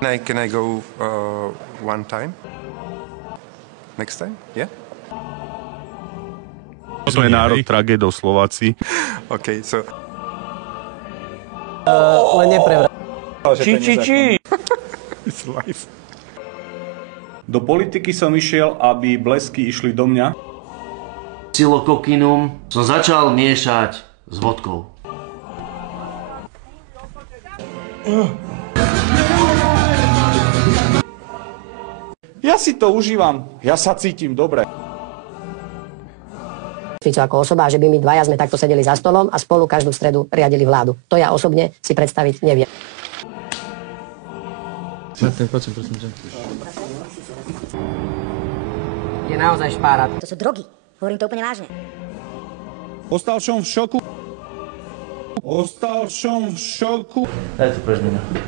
Can I go one time? Next time? Yeah? Sme národ tragédou Slováci. Okay, so... Len neprevrat. It's life. Do politiky som išiel, aby blesky išli do mňa. Silokokinum som začal miešať s vodkou. Ja si to užívam, ja sa cítim dobre. Fico ako osoba, že by my dvaja sme takto sedeli za stolom a spolu každú stredu riadili vládu. To ja osobne si predstaviť neviem. Je naozaj špárať. To sú drogy. Hovorím to úplne vážne. Ostal som v šoku. Ostal som v šoku. Dajte preč mňa.